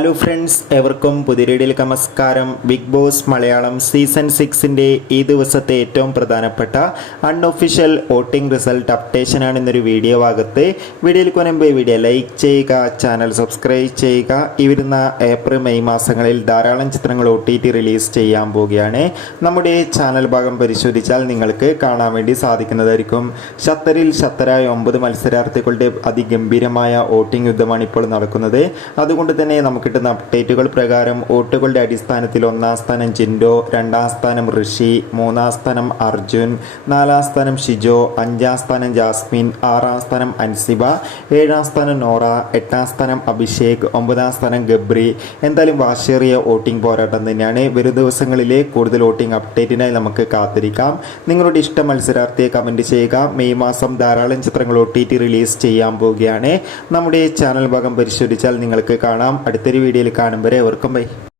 Hello friends, എവർക്കും പുതിയ വീഡിയോയിലേക്ക് നമസ്കാരം. ബിഗ് ബോസ് മലയാളം സീസൺ 6ൻ്റെ ഈ ദിവസത്തെ ഏറ്റവും പ്രധാനപ്പെട്ട അൺഒഫീഷ്യൽ വോട്ടിംഗ് റിസൾട്ട് അപ്ഡേഷനാണ് ഇന്നൊരു വീഡിയോ ഭാഗത്ത്. വീഡിയോയിൽ മുൻപ് വീഡിയോ ലൈക്ക് ചെയ്യുക, ചാനൽ സബ്സ്ക്രൈബ് ചെയ്യുക. ഈ വരുന്ന ഏപ്രിൽ മെയ് മാസങ്ങളിൽ ധാരാളം ചിത്രങ്ങൾ OTT റിലീസ് ചെയ്യാൻ പോവുകയാണ്. നമ്മുടെ ചാനൽ ഭാഗം പരിശോധിച്ചാൽ നിങ്ങൾക്ക് കാണാൻ വേണ്ടി സാധിക്കുന്നതായിരിക്കും. ഖത്തറിൽ ഖത്തറായ 9 മത്സരാർത്ഥികളുടെ അതിഗംഭീരമായ വോട്ടിംഗ് യുദ്ധമാണ് ഇപ്പോൾ നടക്കുന്നത്. അതുകൊണ്ട് തന്നെ നമുക്ക് കിട്ടുന്ന അപ്ഡേറ്റുകൾ പ്രകാരം വോട്ടുകളുടെ അടിസ്ഥാനത്തിൽ 1-ാം സ്ഥാനം ജിൻഡോ, 2-ാം സ്ഥാനം ഋഷി, 3-ാം സ്ഥാനം അർജുൻ, 4-ാം സ്ഥാനം ഷിജോ, 5-ാം സ്ഥാനം ജാസ്മിൻ, 6-ാം സ്ഥാനം അൻസിബ, 7-ാം സ്ഥാനം നോറ, 8-ാം സ്ഥാനം അഭിഷേക്, 9-ാം സ്ഥാനം ഗബ്രി. എന്തായാലും വാശേറിയ വോട്ടിംഗ് പോരാട്ടം തന്നെയാണ്. വരും ദിവസങ്ങളിലെ കൂടുതൽ വോട്ടിംഗ് അപ്ഡേറ്റിനായി നമുക്ക് കാത്തിരിക്കാം. നിങ്ങളുടെ ഇഷ്ട മത്സരാർത്ഥിയെ കമൻറ്റ് ചെയ്യുക. മെയ് മാസം ധാരാളം ചിത്രങ്ങൾ OTT റിലീസ് ചെയ്യാൻ പോവുകയാണ്. നമ്മുടെ ചാനൽ ഭാഗം പരിശോധിച്ചാൽ നിങ്ങൾക്ക് കാണാം. അടുത്തൊരു വീഡിയോയിൽ കാണും വരെ എവർക്കും ബൈ.